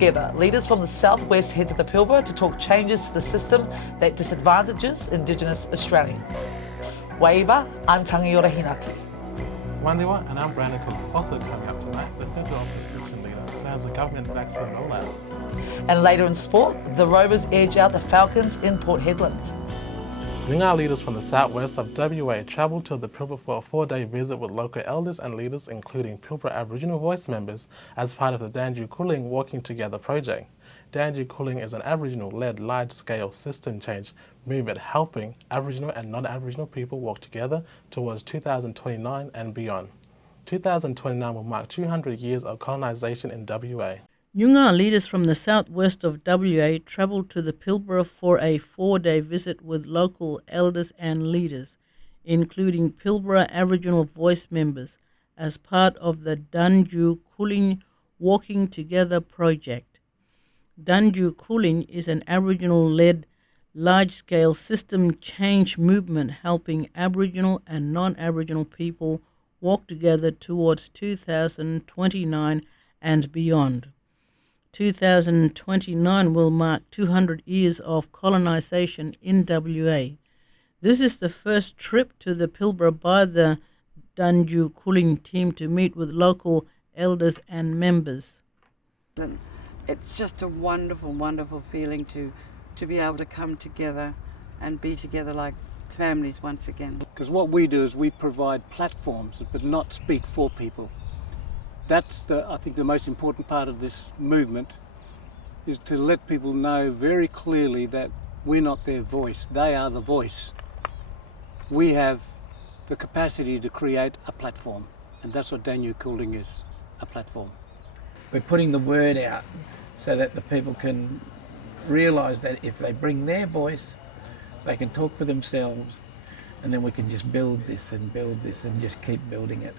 together, leaders from the southwest head to the Pilbara to talk changes to the system that disadvantages Indigenous Australians. Waiva, I'm Tangiora Hinaki. Wandiwa, and I'm Brandon Cook. Also coming up tonight, the federal opposition leader slams the government vaccine rollout. And later in sport, the Rovers edge out the Falcons in Port Hedland. Ngaarda leaders from the southwest of WA travelled to the Pilbara for a 4-day visit with local elders and leaders, including Pilbara Aboriginal voice members, as part of the Danju Cooling Walking Together project. Danju Cooling is an Aboriginal-led large-scale system change movement helping Aboriginal and non-Aboriginal people walk together towards 2029 and beyond. 2029 will mark 200 years of colonisation in WA. Ngaarda leaders from the southwest of WA travelled to the Pilbara for a 4-day visit with local elders and leaders, including Pilbara Aboriginal voice members, as part of the Danju Cooling Walking Together project. Danju Cooling is an Aboriginal-led large-scale system change movement helping Aboriginal and non-Aboriginal people walk together towards 2029 and beyond. 2029 will mark 200 years of colonisation in WA. This is the first trip to the Pilbara by the Danju Cooling team to meet with local elders and members. It's just a wonderful, wonderful feeling to be able to come together and be together like families once again. Because what we do is we provide platforms but not speak for people. That's I think the most important part of this movement is to let people know very clearly that we're not their voice, they are the voice. We have the capacity to create a platform, and that's what Danju Cooling is, a platform. We're putting the word out so that the people can realise that if they bring their voice, they can talk for themselves, and then we can just build this and just keep building it.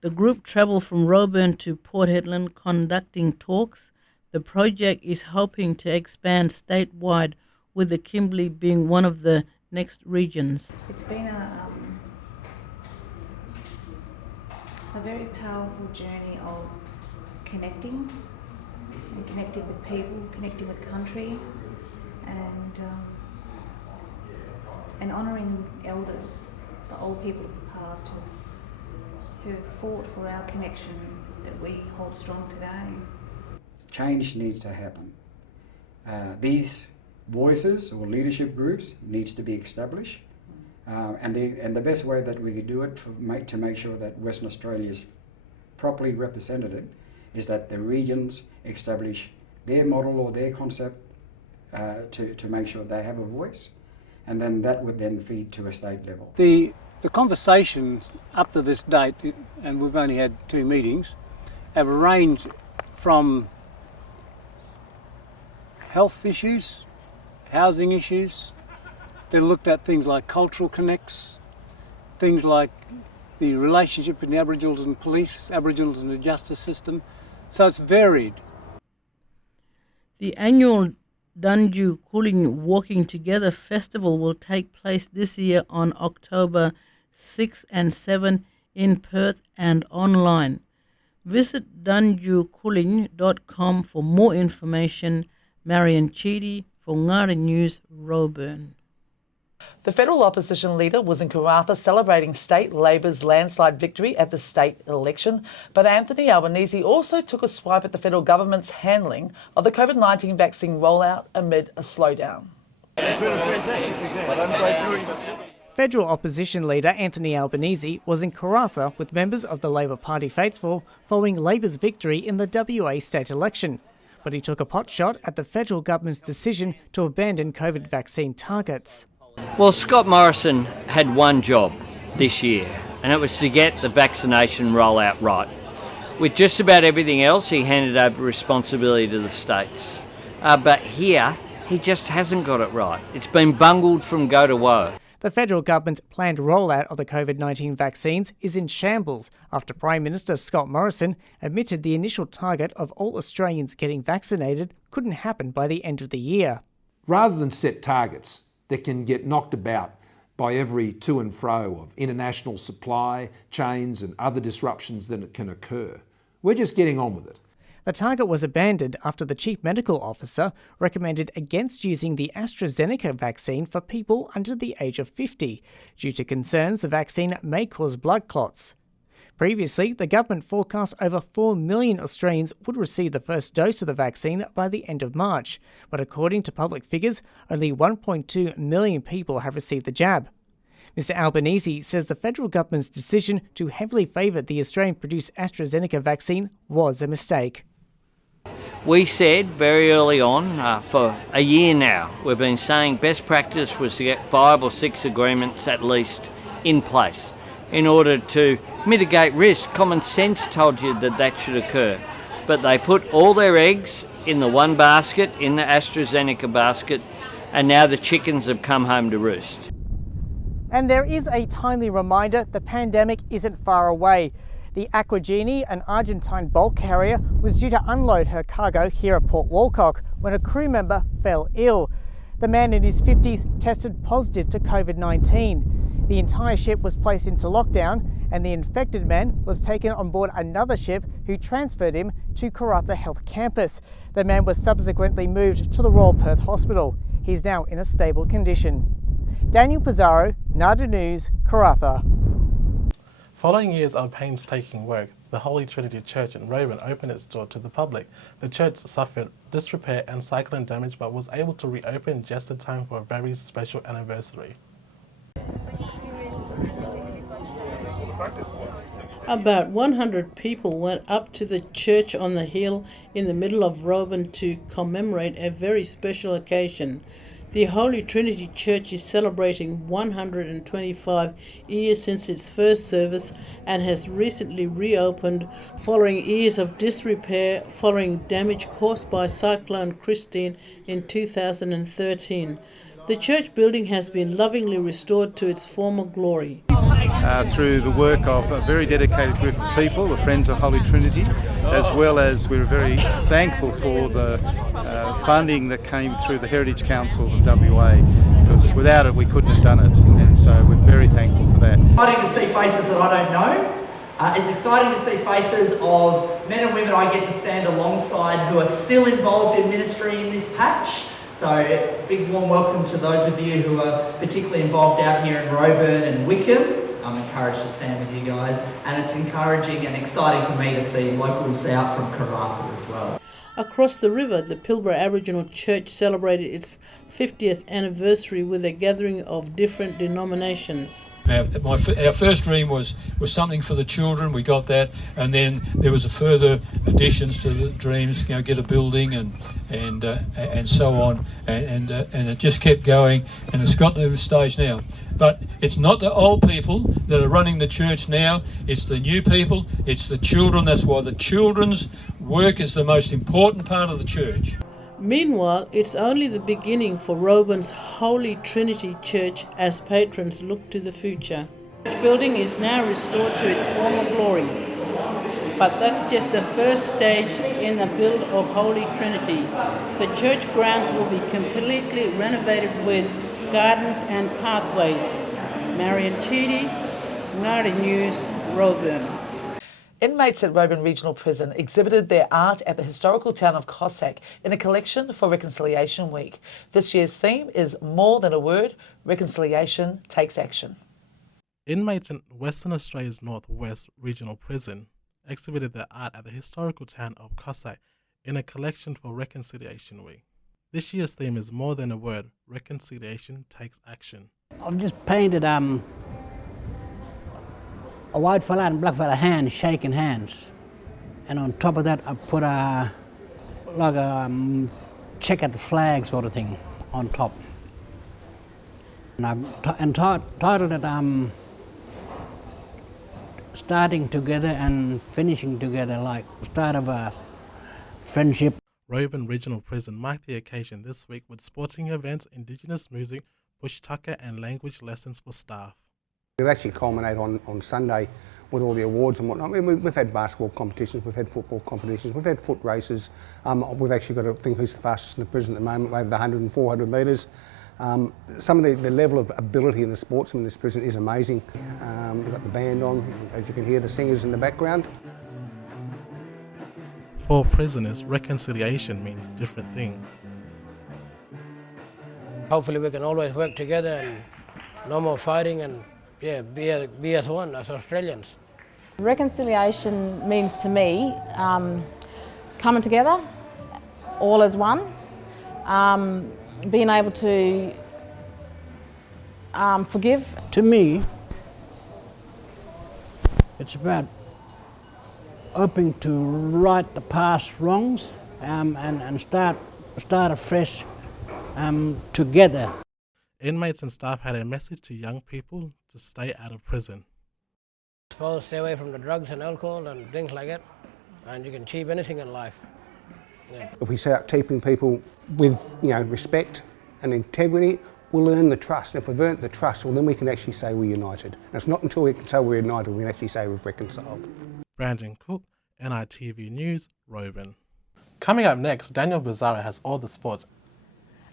The group travelled from Roebourne to Port Hedland conducting talks. The project is hoping to expand statewide, with the Kimberley being one of the next regions. It's been a very powerful journey of connecting with people, connecting with country, and honouring elders, the old people of the past who fought for our connection that we hold strong today. Change needs to happen. These voices or leadership groups needs to be established, and the best way that we could do it to make sure that Western Australia is properly represented is that the regions establish their model or their concept to make sure they have a voice, and then that would then feed to a state level. The conversations up to this date, and we've only had 2 meetings, have ranged from health issues, housing issues. They looked at things like cultural connects, things like the relationship between Aboriginals and police, Aboriginals and the justice system. So it's varied. The annual Danju Cooling Walking Together Festival will take place this year on October 6 and 7 in Perth and online. Visit danjucooling.com for more information. Marion, Cheedy for Ngaarda News, Roebourne. The federal opposition leader was in Karratha celebrating state Labor's landslide victory at the state election, but Anthony Albanese also took a swipe at the federal government's handling of the COVID-19 vaccine rollout amid a slowdown. Federal opposition leader Anthony Albanese was in Karratha with members of the Labor Party faithful following Labor's victory in the WA state election. But he took a potshot at the federal government's decision to abandon COVID vaccine targets. Well, Scott Morrison had one job this year, and it was to get the vaccination rollout right. With just about everything else, he handed over responsibility to the states. But here, he just hasn't got it right. It's been bungled from go to woe. The federal government's planned rollout of the COVID-19 vaccines is in shambles after Prime Minister Scott Morrison admitted the initial target of all Australians getting vaccinated couldn't happen by the end of the year. Rather than set targets that can get knocked about by every to and fro of international supply chains and other disruptions that can occur, we're just getting on with it. The target was abandoned after the Chief Medical Officer recommended against using the AstraZeneca vaccine for people under the age of 50, due to concerns the vaccine may cause blood clots. Previously, the government forecast over 4 million Australians would receive the first dose of the vaccine by the end of March, but according to public figures, only 1.2 million people have received the jab. Mr Albanese says the federal government's decision to heavily favour the Australian-produced AstraZeneca vaccine was a mistake. We said very early on, for a year now, we've been saying best practice was to get 5 or 6 agreements at least in place in order to mitigate risk. Common sense told you that that should occur. But they put all their eggs in the one basket, in the AstraZeneca basket, and now the chickens have come home to roost. And there is a timely reminder the pandemic isn't far away. The Aquagenie, an Argentine bulk carrier, was due to unload her cargo here at Port Walcock when a crew member fell ill. The man in his 50s tested positive to COVID-19. The entire ship was placed into lockdown and the infected man was taken on board another ship who transferred him to Karratha Health Campus. The man was subsequently moved to the Royal Perth Hospital. He's now in a stable condition. Daniel Pizarro, Ngaarda News, Karratha. Following years of painstaking work, the Holy Trinity Church in Rowan opened its door to the public. The church suffered disrepair and cyclone damage but was able to reopen just in time for a very special anniversary. About 100 people went up to the church on the hill in the middle of Rowan to commemorate a very special occasion. The Holy Trinity Church is celebrating 125 years since its first service and has recently reopened following years of disrepair following damage caused by Cyclone Christine in 2013. The church building has been lovingly restored to its former glory. Through the work of a very dedicated group of people, the Friends of Holy Trinity, as well as we're very thankful for the funding that came through the Heritage Council of WA, because without it we couldn't have done it, and so we're very thankful for that. Exciting to see faces that I don't know. It's exciting to see faces of men and women I get to stand alongside who are still involved in ministry in this patch. So big warm welcome to those of you who are particularly involved out here in Roburn and Wickham. I'm encouraged to stand with you guys, and it's encouraging and exciting for me to see locals out from Karratha as well. Across the river, the Pilbara Aboriginal Church celebrated its 50th anniversary with a gathering of different denominations. Our first dream was something for the children. We got that, and then there was a further additions to the dreams. You know, get a building and so on, and it just kept going, and it's got to this stage now. But it's not the old people that are running the church now. It's the new people. It's the children. That's why the children's work is the most important part of the church. Meanwhile, it's only the beginning for Rowan's Holy Trinity Church as patrons look to the future. The church building is now restored to its former glory, but that's just the first stage in the build of Holy Trinity. The church grounds will be completely renovated with gardens and pathways. Marion, Cheedy, Ngaarda News, Roburn. Inmates at Roburn Regional Prison exhibited their art at the historical town of Cossack in a collection for Reconciliation Week. This year's theme is More Than a Word, Reconciliation Takes Action. Inmates in Western Australia's North West Regional Prison exhibited their art at the historical town of Cossack in a collection for Reconciliation Week. This year's theme is More Than a Word, Reconciliation Takes Action. I've just painted a white fella and black fella hands, shaking hands. And on top of that I put a checkered flag sort of thing on top. And I've titled it Starting Together and Finishing Together, like start of a friendship. Roburn Regional Prison marked the occasion this week with sporting events, Indigenous music, bush tucker and language lessons for staff. It'll actually culminate on Sunday with all the awards and whatnot. I mean, we've had basketball competitions, we've had football competitions, we've had foot races. We've actually got a thing who's the fastest in the prison at the moment. We have the 100 and 400 metres. Some of the level of ability in the sportsmen in this prison is amazing. We've got the band on, as you can hear the singers in the background. For prisoners, reconciliation means different things. Hopefully we can always work together and no more fighting and be as one, as Australians. Reconciliation means to me coming together, all as one, being able to forgive. To me, it's about hoping to right the past wrongs and start afresh together. Inmates and staff had a message to young people to stay out of prison. Suppose stay away from the drugs and alcohol and things like that, and you can achieve anything in life. Yeah. If we start keeping people with respect and integrity, we'll earn the trust. And if we've earned the trust, well then we can actually say we're united. And it's not until we can say we're united we can actually say we've reconciled. Brandon Cook, NITV News, Roban. Coming up next, Daniel Pizarro has all the sports.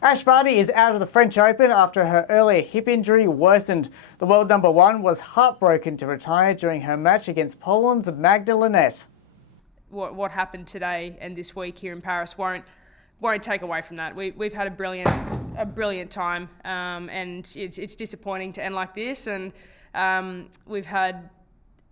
Ash Barty is out of the French Open after her earlier hip injury worsened. The world number one was heartbroken to retire during her match against Poland's Magda Linette. What happened today and this week here in Paris won't take away from that. We've had a brilliant time, and it's disappointing to end like this. And we've had,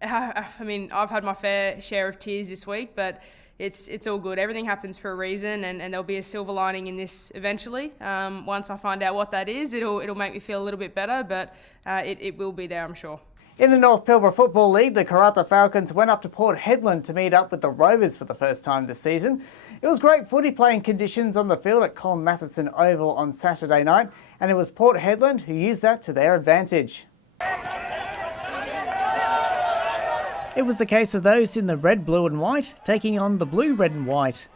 I've had my fair share of tears this week, but it's all good. Everything happens for a reason, and there'll be a silver lining in this eventually. Once I find out what that is, it'll make me feel a little bit better, but it will be there, I'm sure. In the North Pilbara Football League, the Karratha Falcons went up to Port Hedland to meet up with the Rovers for the first time this season. It was great footy playing conditions on the field at Colin Matheson Oval on Saturday night, and it was Port Hedland who used that to their advantage. It was the case of those in the red, blue and white taking on the blue, red and white.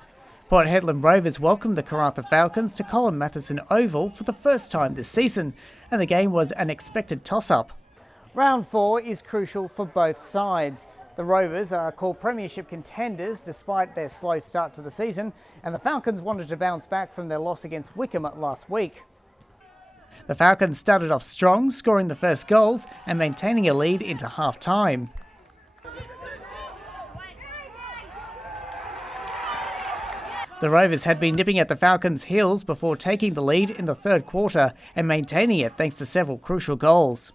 Port Hedland Rovers welcomed the Karratha Falcons to Colin Matheson Oval for the first time this season, and the game was an expected toss-up. Round 4 is crucial for both sides. The Rovers are called premiership contenders despite their slow start to the season, and the Falcons wanted to bounce back from their loss against Wickham last week. The Falcons started off strong, scoring the first goals and maintaining a lead into half-time. The Rovers had been nipping at the Falcons' heels before taking the lead in the third quarter and maintaining it thanks to several crucial goals.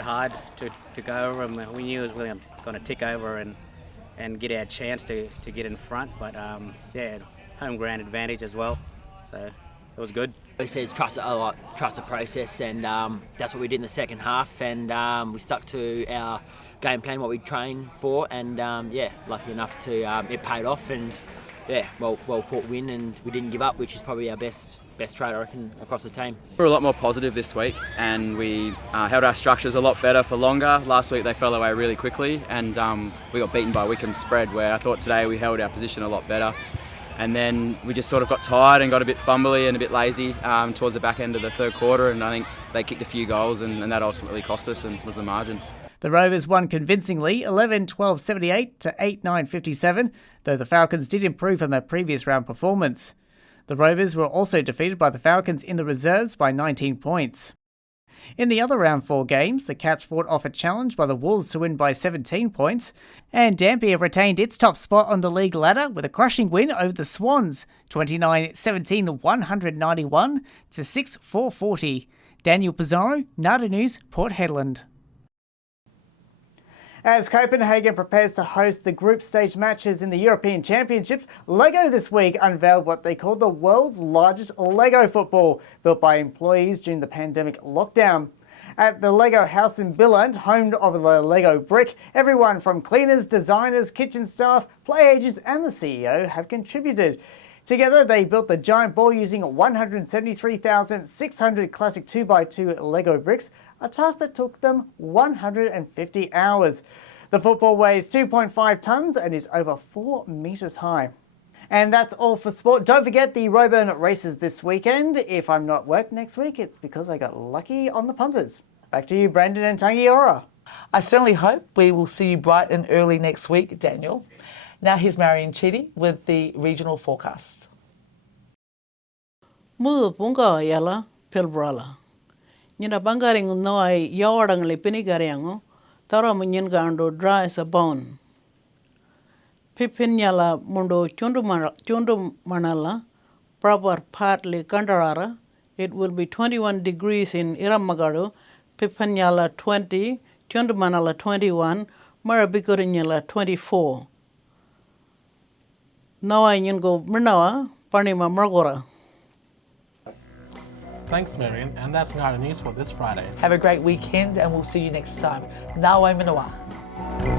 Hard to go over, and we knew it was really going to tick over and get our chance to get in front, but home ground advantage as well, so it was good. He says trust the process, and that's what we did in the second half, and we stuck to our game plan, what we trained for, and lucky enough to it paid off, and well fought win, and we didn't give up, which is probably our best trait, I reckon, across the team. We were a lot more positive this week, and we held our structures a lot better for longer. Last week they fell away really quickly, and we got beaten by Wickham's spread, where I thought today we held our position a lot better. And then we just sort of got tired and got a bit fumbly and a bit lazy towards the back end of the third quarter, and I think they kicked a few goals, and that ultimately cost us and was the margin. The Rovers won convincingly 11-12-78 to 8-9-57, though the Falcons did improve on their previous round performance. The Rovers were also defeated by the Falcons in the reserves by 19 points. In the other round 4 games, the Cats fought off a challenge by the Wolves to win by 17 points, and Dampier retained its top spot on the league ladder with a crushing win over the Swans, 29-17-191 to 6-4-40. Daniel Pizarro, Ngaarda News, Port Hedland. As Copenhagen prepares to host the group stage matches in the European Championships, LEGO this week unveiled what they call the world's largest LEGO football, built by employees during the pandemic lockdown. At the LEGO house in Billund, home of the LEGO brick, everyone from cleaners, designers, kitchen staff, play agents and the CEO have contributed. Together, they built the giant ball using 173,600 classic 2x2 LEGO bricks, a task that took them 150 hours. The football weighs 2.5 tonnes and is over 4 metres high. And that's all for sport. Don't forget the Roban races this weekend. If I'm not at work next week, it's because I got lucky on the punters. Back to you, Brandon and Tangiora. I certainly hope we will see you bright and early next week, Daniel. Now here's Marion Cheedy with the regional forecast. Mudu punga yala Pilbara. Nina bangaring no ay yawarang lipini gariango. Tara Munyan Gando dry as a bone. Pipinyala Mundo Chundu Manala, proper partly Kandarara. It will be 21 degrees in Iramagadu, Pipanyala 20, Chundumanala 21, Marabikurinyala 24. Nawa Yungo Mrnawa, Panima Margora. Thanks, Marion, and that's Ngaarda News for this Friday. Have a great weekend and we'll see you next time. Nawa Manawa.